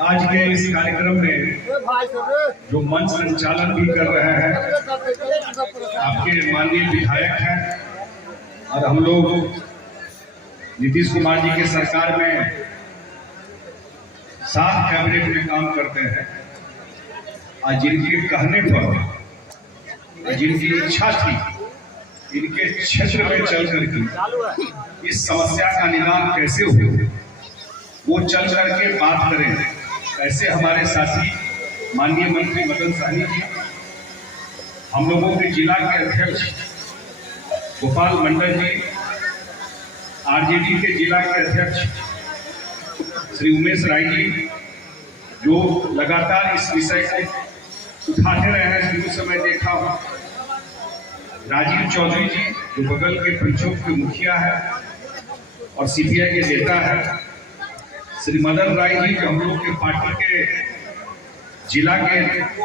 आज के इस कार्यक्रम में जो मंच संचालन भी कर रहे हैं आपके माननीय विधायक हैं और हम लोग नीतीश कुमार जी के सरकार में 7 कैबिनेट में काम करते हैं। आज जिनके कहने पर जिनकी इच्छा थी इनके क्षेत्र में चल करके इस समस्या का निदान कैसे हो वो चल करके बात करें। ऐसे हमारे साथी माननीय मंत्री मदन सहनी जी, हम लोगों के जिला के अध्यक्ष गोपाल मंडल जी, आरजेडी के जिला के अध्यक्ष श्री उमेश राय जी, जो लगातार इस विषय को उठाते रहे हैं, शुरू से मैं देखा हूँ। राजीव चौधरी जी जो बगल के पंचों के मुखिया है और सीपीआई के नेता है, श्री मदन राय जी जो हम लोग के पार्टी के जिला के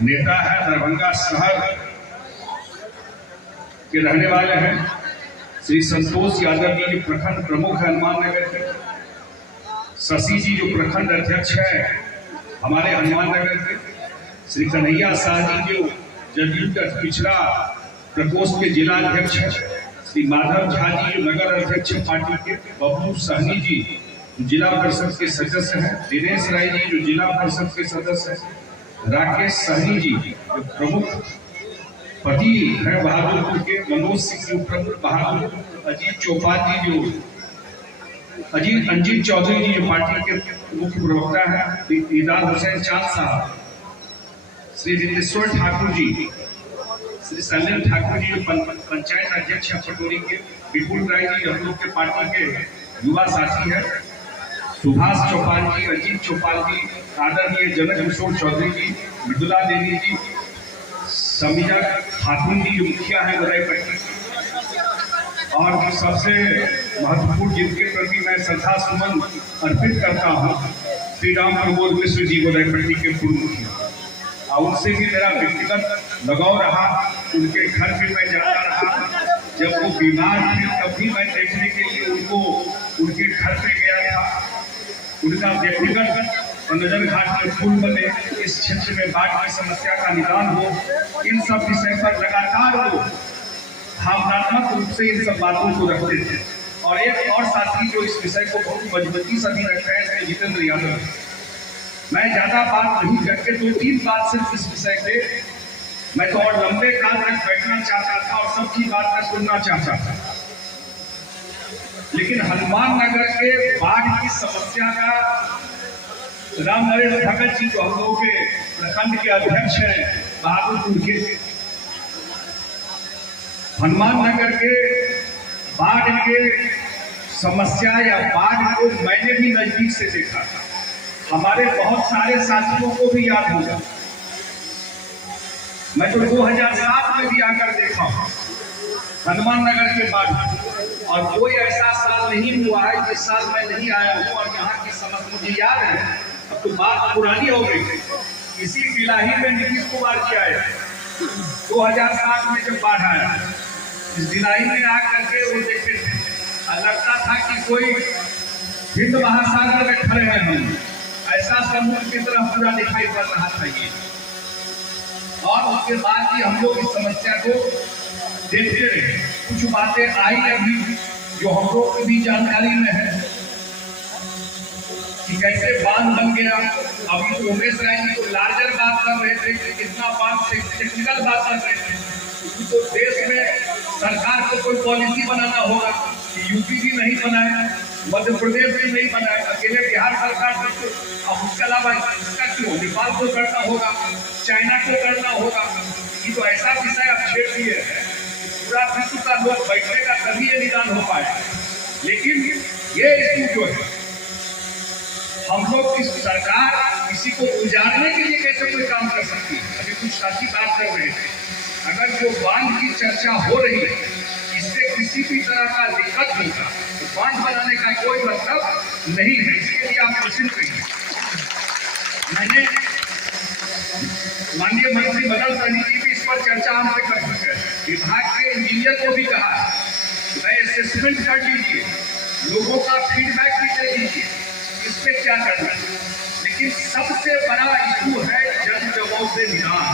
नेता है, दरभंगा शहर के रहने वाले हैं, श्री संतोष यादव जी जो प्रखंड प्रमुख है हनुमान नगर के, शशि जी जो प्रखंड अध्यक्ष है हमारे हनुमान नगर के, श्री कन्हैया शाह जी जो जदयू का पिछड़ा प्रकोष्ठ के जिला अध्यक्ष है, श्री माधव झा जी जो नगर अध्यक्ष पार्टी के, बबलू सहनी जी जिला परिषद के सदस्य हैं, दिनेश राय जी जो जिला परिषद के सदस्य हैं, राकेश सहनी जी जो प्रमुख पति है बहादुरपुर के, मनोज सिंह जो प्रमुख बहादुरपुर, अजीत चौपाल जी जो अंजित चौधरी जी जो पार्टी के मुख्य प्रवक्ता है, ईदार हुसैन चांद साहब, श्री रितेश्वर ठाकुर जी, श्री सैलन ठाकुर जी जो पंचायत अध्यक्ष है पटोरी के, विपुल राय जी हम लोग के पार्टी के युवा साथी है, सुभाष चौपाल जी, अजीत चौपाल जी, आदरणीय जनक किशोर चौधरी जी, मृदुला देवी जी, समीजा खातून जी जो मुखिया है गोदाईपट्टी, और सबसे महत्वपूर्ण जिनके प्रति मैं श्रद्धा सुमन अर्पित करता हूँ, श्री राम प्रबोध मिश्र जी गोदाईपट्टी के पूर्व मुखिया, और उनसे भी मेरा व्यक्तिगत लगाव रहा। उनके घर भी मैं जाता रहा, जब वो बीमार थे तब भी मैं देखने के लिए उनके घर पे गया था। उनका व्यक्तिगत और नजर घाट में पुल बने, इस क्षेत्र में बाढ़ की समस्या का निदान हो, इन सब विषय पर लगातार वो भावनात्मक रूप से इन सब बातों को रखते थे। और एक और साथी जो इस विषय को बहुत मजबूती से भी रख रहे हैं, जितेंद्र यादव। मैं ज्यादा बात नहीं करके 2-3 बात सिर्फ इस विषय पे, मैं तो और लंबे काल तक बैठना चाहता था और सबकी बात मैं सुनना चाहता था, लेकिन हनुमान नगर के बाढ़ की समस्या का राम नरेंद्र भगत जी जो हम लोगों के प्रखंड के अध्यक्ष हैं बहादुरपुर के, हनुमान नगर के बाढ़ के समस्या या बाढ़ को मैंने भी नजदीक से देखा था। हमारे बहुत सारे साथियों को भी याद होगा, मैं तो 2007 में भी आकर देखा हूं हनुमान नगर के बाढ़, और कोई ऐसा साल नहीं हुआ है जिस साल मैं नहीं आया हूँ। और यहाँ की समस्या मुझे याद है, अब तो बात पुरानी हो गई, इसी बिलाही में नीतीश कुमार जी आए 2007 में जब बाढ़ आया, इस बिलाही में आकर के वो देखते थे, लगता था कि कोई हिंद महासागर में खड़े हैं हम, ऐसा समुद्र की तरह पूरा दिखाई पड़ रहा था ये। और उसके बाद भी हम लोग इस समस्या को देखते रहे। कुछ बातें आई अभी जो हम लोग की भी जानकारी में है कि कैसे बांध बन गया। अभी तो उमेश राय जी को लार्जर बात कर रहे थे कि कितना बांध से टेक्निकल बात कर रहे थे, तो देश में सरकार को कोई पॉलिसी बनाना होगा कि यूपी भी नहीं बनाए, मध्य प्रदेश भी नहीं बनाए, अकेले बिहार सरकार को, अब उसके अलावा इसका क्यों नेपाल को करना होगा, चाइना को करना होगा। ये तो ऐसा विषय अब छेड़ दिए है, पूरा विश्व का लोग बैठेगा तभी ये निदान हो पाए। लेकिन ये इशू जो है, हम लोग की सरकार किसी को उजाड़ने के लिए कैसे कोई काम कर सकती है। अभी कुछ साथी बात कर रहे थे, अगर जो बांध की चर्चा हो रही है इससे किसी भी तरह का दिक्कत होगा तो बांध बनाने का कोई मतलब नहीं है, इसके लिए आप निश्चित रहिए। मैंने माननीय मंत्री मदन सहनी जी भी इस पर चर्चा हमसे कर चुके हैं, विभाग के इंजीनियर को भी कहा है, असेसमेंट कर लीजिए, लोगों का फीडबैक भी दे दीजिए, इसमें क्या करना है, लेकिन सबसे बड़ा इशू है जल जमाव से निदान।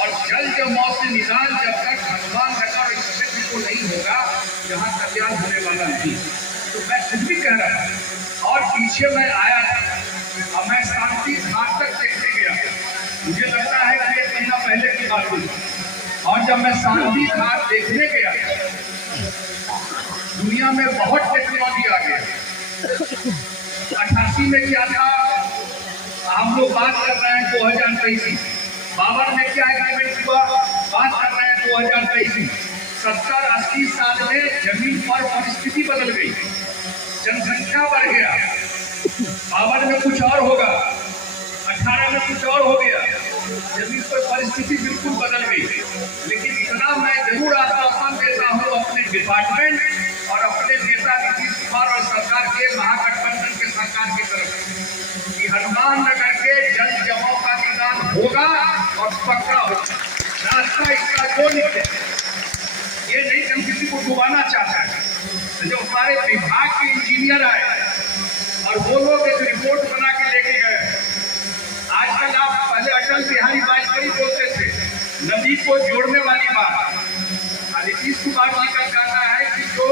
और जल जमाव से निदान जब तक हनुमान नगर क्षेत्र को नहीं होगा, जहाँ कल्याण होने वाला नहीं। तो मैं खुद भी कह रहा हूँ, और पीछे मैं आया था और मैं शांति धार तक देखने गया। मुझे लगता है कि 1 महीना पहले की बात हुई, और जब मैं शांति धार देखने गया, दुनिया में बहुत टेक्नोलॉजी आ गया। 88 में क्या था, हम लोग बात कर रहे हैं 2023। 52 में क्या एग्रीमेंट हुआ, बात कर रहे हैं 2023। 70-80 साल में जमीन पर परिस्थिति बदल गई, जनसंख्या बढ़ गया। 52 में कुछ और होगा, 18 में कुछ और हो गया, जमीन पर परिस्थिति बिल्कुल बदल गई। लेकिन इतना मैं जरूर आश्वासन देता हूँ अपने डिपार्टमेंट और अपने नेता नीतीश कुमार और सरकार के महागठबंधन के सरकार की तरफ कि हनुमान नगर के जल जमाव का निदान होगा और पक्का होगा। रास्ता इसका जो निकले, ये नहीं कि हम किसी को डुबाना चाहता है। तो जो हमारे विभाग के इंजीनियर आए और वो लोग एक रिपोर्ट बना के लेके गए। आजकल आप पहले अटल बिहारी वाजपेयी बोलते थे नदी को जोड़ने वाली बात, नीतीश कुमार जी का कहना है कि जो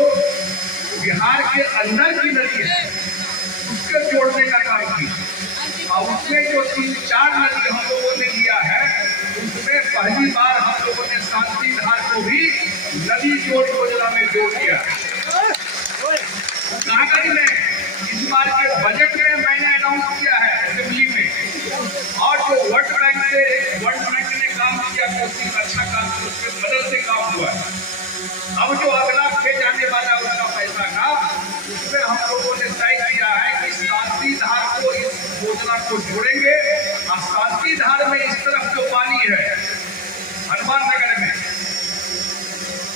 बिहार के अंदर की नदी है उसके जोड़ने का काम किया। और उसमें जो 3-4 नदी हम लोगों ने लिया है, उसमें पहली बार हम लोगों ने शांति धार को भी नदी जोड़ योजना में जोड़ दिया। नागरिक ने इस बार के बजट में मैंने अनाउंस किया है असेंबली में, और जो वर्ल्ड बैंक ने काम किया, कोशिश अच्छा काम किया, उसके मदद से काम हुआ है। अब जो अगला फेज आने वाला उसका पैसा का, उसमें हम लोगों ने तय किया है कि शांति धार को इस योजना को जोड़ेंगे। और शांति धार में इस तरफ जो पानी है हनुमान नगर में,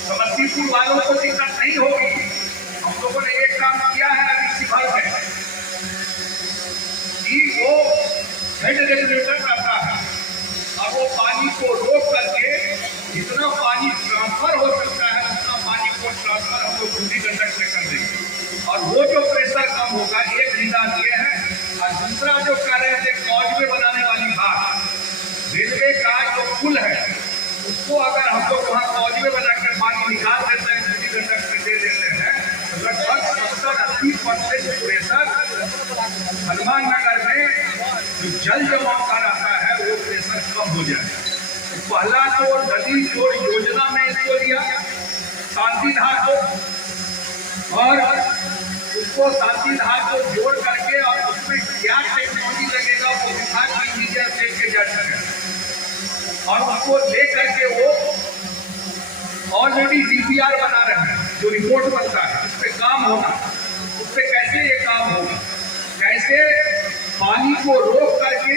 समस्तीपुर वालों को दिक्कत नहीं होगी। हम लोगों ने एक काम किया है अभी शिवहर में कि वो हेड रेगुलेटर करता है और वो पानी को रोक करके जितना पानी ट्रांसफर हो सकता है उतना पानी को ट्रांसफर हम लोग बूढ़ी गंडक में कर देंगे। और वो जो प्रेशर कम होगा, एक निदान ये है। और दूसरा जो कह रहे थे कॉजवे बनाने वाली बात, रेलवे का जो पुल है उसको अगर हम लोग वहाँ कॉजवे बनाकर पानी निकाल देते हैं, बूढ़ी गंडक में दे देते हैं, तो लगभग 70-80% प्रेशर हनुमान नगर में जो जल जमाव का रहता है वो प्रेशर कम हो जाए। तो पहला जो नदी जोड़ योजना में इसको लिया शांति धार को, और उसको शांति धार को जोड़ करके और उसमें क्या टेक्नोलॉजी लगेगा वो विभाग के इंजीनियर देख के जा सके, और उसको ले करके वो ऑलरेडी डीपीआर बना रहे हैं। जो रिपोर्ट बनता है उस पर काम होगा, उस पर कैसे ये काम होगा, कैसे पानी को रोक करके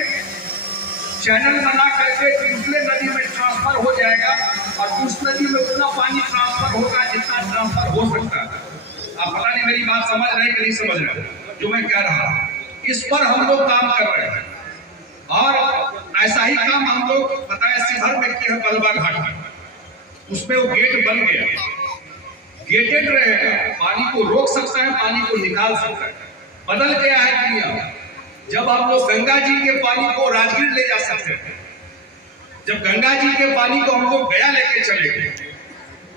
चैनल बना करके दूसरे नदी में ट्रांसफर हो जाएगा, और उस नदी में उतना पानी ट्रांसफर होगा जितना ट्रांसफर हो सकता है। आप पता नहीं मेरी बात समझ रहे कि नहीं समझ रहे जो मैं कह रहा हूँ। इस पर हम लोग काम कर रहे हैं, और ऐसा ही काम हम लोग बताया शिवहर में किया है बलवा घाट में। उसमें वो गेट बन गया, गेटेड रहेगा, पानी को रोक सकता है, पानी को निकाल सकता है। बदल गया है दुनिया। जब हम लोग गंगा जी के पानी को राजगीर ले जा सकते हैं, जब गंगा जी के पानी को हम लोग गया लेके चले गए,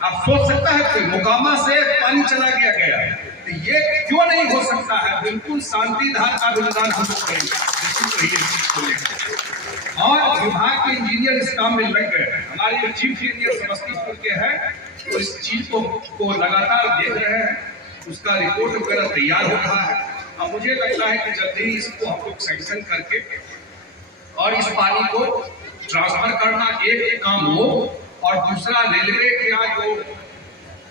आप सोच सकता है कि मोकामा से पानी चला गया, तो ये क्यों नहीं हो सकता है। बिल्कुल शांति धार का योगदान हम लोग करेंगे। और विभाग के इंजीनियर इस काम में लग गए। हमारे जो चीफ इंजीनियर समस्तीपुर के हैं तो इस चीज को लगातार देख रहे हैं, उसका रिपोर्ट वगैरह तैयार हो रहा है। अब मुझे लगता है कि जल्दी ही इसको हम लोग सैंक्शन करके और इस पानी को ट्रांसफर करना एक काम हो, और दूसरा रेलवे का जो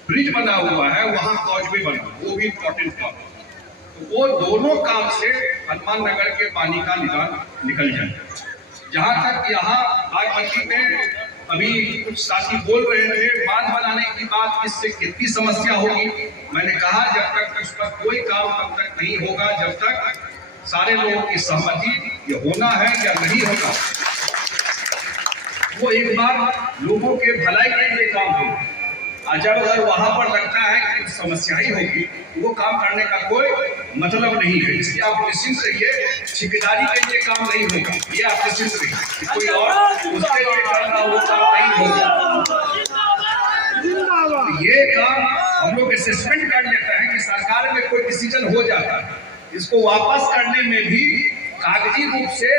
ब्रिज बना हुआ है वहां कॉजवे बना, वो भी इम्पोर्टेंट काम। तो वो दोनों काम से हनुमान नगर के पानी का निदान निकल जाए। जहां तक यहाँ बागमती में अभी कुछ साथी बोल रहे थे बांध बनाने की बात, इससे कितनी समस्या होगी। मैंने कहा जब तक उस पर कोई काम तब तक नहीं होगा जब तक सारे लोगों की सहमति ये होना है या नहीं होगा, वो एक बार लोगों के भलाई के लिए काम हो। और जब अगर वहां पर लगता है कि समस्या ही होगी तो वो काम करने का कोई मतलब नहीं है। इसलिए आप निश्चिंत रहिए, ठेकेदारी के लिए काम नहीं होगा, ये आप निश्चिंत रहिए। कोई और उसके लिए करना वो काम नहीं होगा। ये काम हम लोग असेसमेंट कर लेते हैं कि सरकार में कोई डिसीजन हो जाता है, इसको वापस करने में भी कागजी रूप से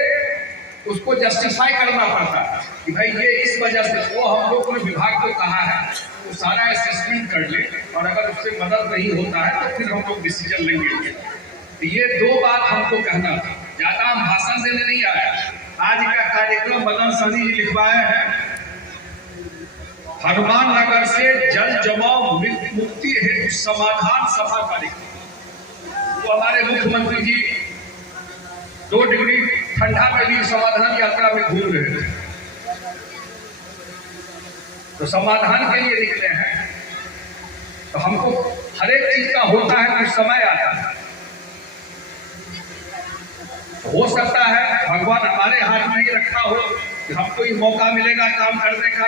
उसको जस्टिफाई करना पड़ता है कि भाई ये इस वजह से, वो हम लोग ने विभाग को कहा है वो सारा असेसमेंट कर ले, और अगर उससे मदद नहीं होता है तो फिर हम लोग डिसीजन लेंगे। तो ये दो बात हमको कहना था, ज्यादा हम भाषण देने नहीं आए। आज का कार्यक्रम मदन सहनी जी लिखवाए हैं, हनुमान नगर से जल जमाव मुक्ति हेतु समाधान सभा कार्यक्रम। वो हमारे मुख्यमंत्री जी 2 डिग्री ठंडा में भी समाधान यात्रा में घूम रहे थे, तो समाधान के लिए निकले हैं। तो हमको हर एक चीज का होता है, कुछ समय आता है। हो सकता है भगवान हमारे हाथ में ही रखा हो कि हमको ये मौका मिलेगा काम करने का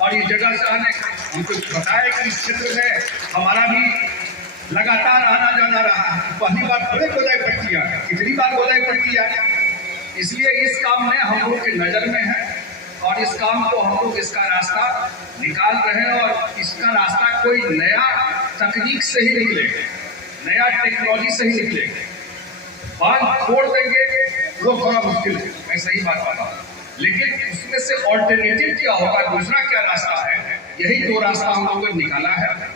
और ये जगह से आने का। हमको पता है कि इस क्षेत्र में हमारा भी लगातार आना जाना रहा है, पहली बार थोड़े गोदाई पट्टी आ गया, कितनी बार गोदाई पट्टी आ गया। इसलिए इस काम में हम लोग के नजर में है और इस काम को हम लोग इसका रास्ता निकाल रहे हैं। और इसका रास्ता कोई नया तकनीक से ही निकलेगा, नया टेक्नोलॉजी से ही निकलेगा। बांध छोड़ देंगे वो थोड़ा मुश्किल है, मैं सही बात बता रहा हूँ, लेकिन उसमें से ऑल्टरनेटिव क्या होगा, दूसरा क्या रास्ता है, यही 2 रास्ता हम लोगों ने निकाला है।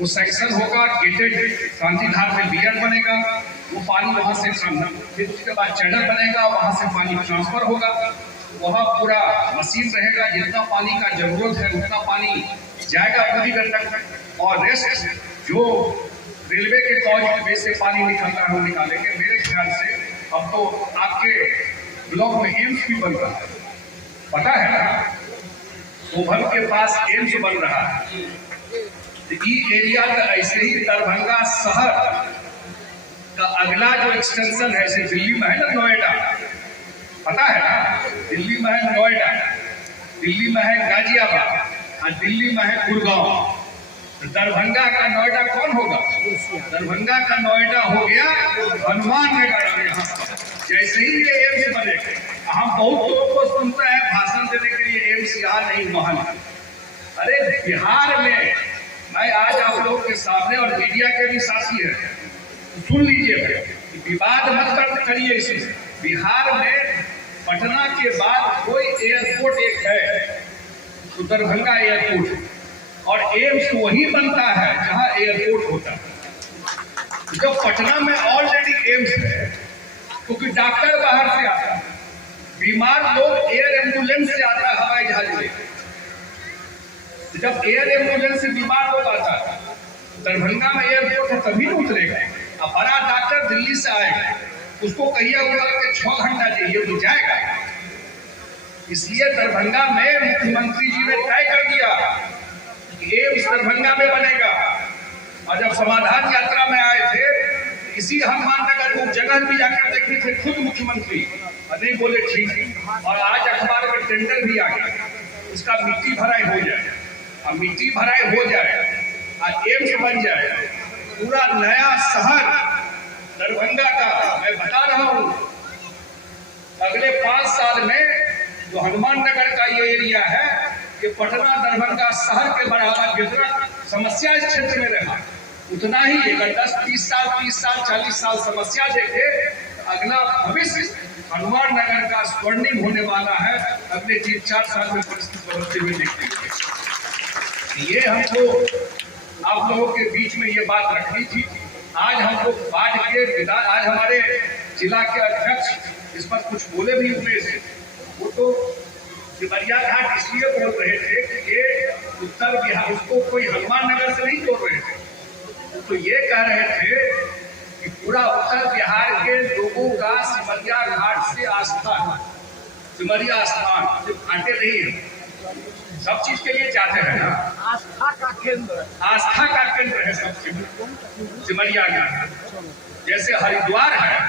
वो सेक्शन होगा गेटेड, शांतिधार में बीएड बनेगा, वो पानी वहां से, फिर उसके बाद चैनल बनेगा, वहां से पानी ट्रांसफर होगा, वहाँ पूरा मशीन रहेगा, जितना पानी का जरूरत है उतना पानी जाएगा पूरी गंडक तक, और रेस्ट जो रेलवे के कॉज के बेस से पानी निकलता है वो निकालेंगे। मेरे ख्याल से अब तो आपके ब्लॉक में एम्स भी बन रहा है, पता है ना, ओभर के पास एम्स बन रहा है। एरिया का ऐसे ही दरभंगा शहर का अगला जो एक्सटेंशन है, जैसे दिल्ली में है ना नोएडा, पता है ना, दिल्ली में है नोएडा, दिल्ली में है गाजियाबाद और दिल्ली में है गुड़गांव। तो दरभंगा का नोएडा कौन होगा? दरभंगा का नोएडा हो गया हनुमान नगर। यहाँ जैसे ही ये एम्स बनेगा, हम बहुत लोगों को सुनते हैं भाषण देने के लिए एम्स यहाँ नहीं वहां नहीं। अरे बिहार में, मैं आज आप लोग के सामने और मीडिया के भी साथी है, सुन लीजिए, विवाद मत करिए इसमें। बिहार में पटना के बाद कोई एयरपोर्ट एक है तो दरभंगा एयरपोर्ट, और एम्स वही बनता है जहां एयरपोर्ट होता है। जब पटना में ऑलरेडी एम्स है, क्योंकि डॉक्टर बाहर से आता है, बीमार लोग एयर एम्बुलेंस से आता है हवाई जहाज में। जब एयर एम्बुलेंस से बीमार लोग आता है, दरभंगा में एयरपोर्ट है तभी तो उतरेगा। अब बड़ा डॉक्टर दिल्ली से आएगा, उसको कहिए उड़ा के 6 घंटा चाहिए तो जाएगा। इसलिए दरभंगा में मुख्यमंत्री जी ने तय कर दिया कि एम्स दरभंगा में बनेगा। और जब समाधान यात्रा में आए थे, इसी हनुमान नगर को जगह भी जाकर देखे थे खुद मुख्यमंत्री, नहीं बोले ठीक। और आज अखबार में टेंडर भी आ गया, उसका मिट्टी भराई हो जाए, और मिट्टी भराई हो जाए और एम्स बन जाए, पूरा नया शहर दरभंगा का। मैं बता रहा हूं, अगले 5 साल में जो हनुमान नगर का ये एरिया है, ये पटना दरभंगा शहर के बराबर, जितना समस्या इस क्षेत्र में रहा उतना ही, अगर 10, 30 साल, 30 साल, 40 साल समस्या देखे, अगला भविष्य हनुमान नगर का स्वर्णिम होने वाला है। अगले 3-4 साल में परिस्थिति बदलते हुए देखते। ये हमको आप लोगों के बीच में ये बात रखनी थी। आज हम लोग बाढ़ के, आज हमारे जिला के अध्यक्ष इस पर कुछ बोले भी हुए थे। वो तो सिमरिया घाट इसलिए बोल रहे थे कि ये उत्तर बिहार, उसको कोई हनुमान नगर से नहीं जोड़ रहे थे, तो ये कह रहे थे कि पूरा उत्तर बिहार के लोगों का सिमरिया घाट से आस्था है। सिमरिया स्थान सिर्फ घाटे नहीं है, सब चीज के लिए चाहते हैं ना, आस्था का केंद्र है सब सिमरिया घाट। जैसे हरिद्वार है,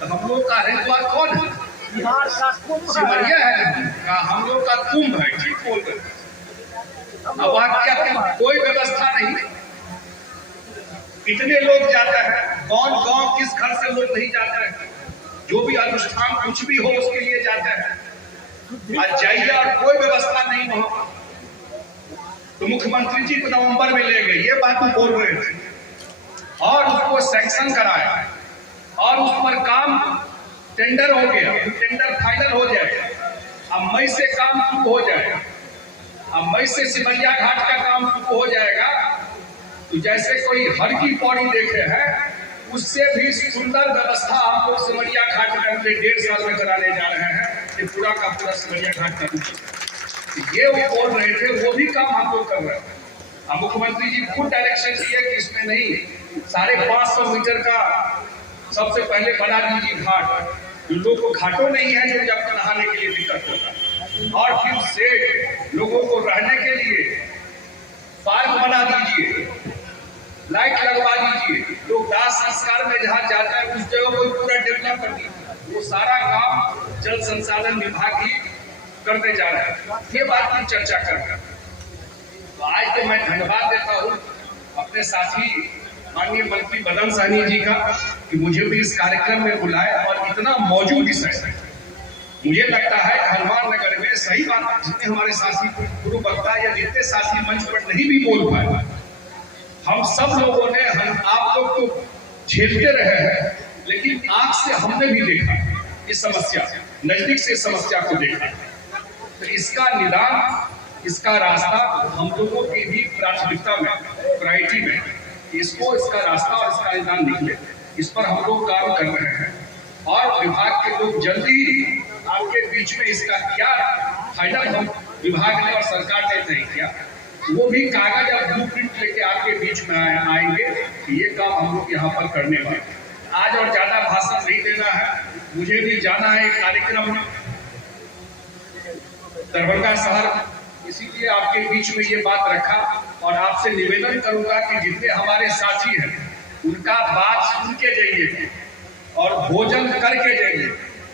तो हम लोग का हरिद्वार कौन है? बिहार का कुंभ सिमरिया है, हम लोग का कुंभ है, ठीक बोल रहे। अब वहां क्या कोई व्यवस्था नहीं, कितने लोग जाते हैं, कौन गांव किस घर से लोग नहीं जाते हैं, जो भी अनुष्ठान कुछ भी हो उसके लिए जाते हैं, आज जाइए और कोई व्यवस्था नहीं हो। तो मुख्यमंत्री जी को नवंबर में ले गए, ये बात हम बोल रहे थे, और उसको सैंक्शन कराया और उस पर काम टेंडर हो गया, टेंडर फाइनल हो जाए, अब मई से काम शुरू हो जाएगा। अब मई से सिमरिया घाट का काम शुरू हो जाएगा। तो जैसे कोई हर की पौड़ी देखे हैं, उससे भी सुंदर व्यवस्था हम लोग सिमरिया घाट में अगले 1.5 साल में कराने जा रहे हैं कि पूरा का पूरा सिमरिया घाट का ये वो बोल रहे थे, वो भी काम हम लोग कर रहे हैं। अब मुख्यमंत्री जी खुद डायरेक्शन दिए कि इसमें नहीं 550 मीटर का सबसे पहले बना दीजिए घाट, जो लोग को घाटों नहीं है जो जब नहाने के लिए दिक्कत होता है, और फिर से लोगों को रहने के लिए पार्क बना दीजिए, लाइट लगवा दीजिए, लोग दाह संस्कार में जहाँ जाते हैं उस जगह को पूरा डेवलप कर दीजिए। वो सारा काम जल संसाधन विभाग ही करते जा रहे हैं। ये बात की चर्चा कर तो आज तो मैं धन्यवाद देता हूँ अपने साथी माननीय मंत्री बदन सहनी जी का कि मुझे भी इस कार्यक्रम में बुलाया और इतना मौजूद विषय। मुझे लगता है हनुमान नगर में सही बात, जितने हमारे साथी गुरु वक्ता या जितने साथी मंच पर नहीं भी बोल पाए, हम सब लोगों ने आप लोग तो झेलते रहे हैं, लेकिन आंख से हमने भी देखा इस समस्या, नजदीक से समस्या को देखा। तो इसका निदान, इसका रास्ता हम लोगों की भी प्राथमिकता में, प्रायोरिटी में इसको, इसका रास्ता और इसका निदान निकले, इस पर हम लोग काम कर रहे हैं। और विभाग के लोग जल्दी आपके बीच में इसका क्या फाइनल हम विभाग ने और सरकार ने तय किया, वो भी कागज और ब्लूप्रिंट लेके आपके बीच में आएंगे। ये काम हम लोग यहाँ पर करने वाले। आज और ज्यादा भाषण नहीं देना है, मुझे भी जाना है एक कार्यक्रम में दरभंगा शहर, इसीलिए आपके बीच में ये बात रखा। और आपसे निवेदन करूंगा कि जितने हमारे साथी हैं उनका बात सुन के जाइए और भोजन करके जाइए,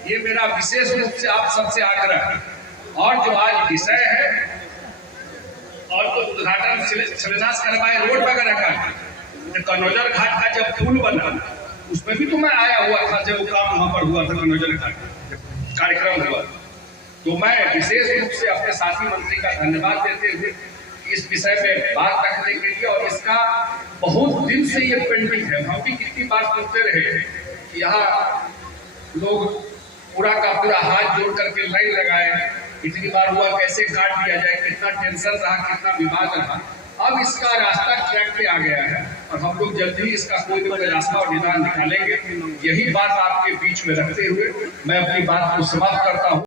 ये मेरा विशेष रूप से आप सबसे आग्रह है। और जो आज विषय है, और तो उद्घाटन शिलान्यास करवाए रोड वगैरह का, कनौजर घाट का जब पुल बना उसमें भी तो मैं आया हुआ था, जब वो काम वहां पर हुआ था कनौजर घाट कार्यक्रम हुआ। तो मैं विशेष रूप से अपने साथी मंत्री का धन्यवाद देते हुए इस विषय में बात रखने के लिए, और इसका बहुत दिन से ये पेंडिंग है। हम भी कितनी बार सुनते रहे कि यहाँ लोग पूरा का पूरा हाथ जोड़ करके लाइन लगाए, इतनी बार हुआ कैसे काट दिया जाए, कितना टेंशन रहा, कितना विवाद रहा। अब इसका रास्ता ट्रैक पे आ गया है और हम लोग जल्द ही इसका कोई न कोई रास्ता और निदान निकालेंगे। यही बात आपके बीच में रखते हुए मैं अपनी बात को समाप्त करता हूँ।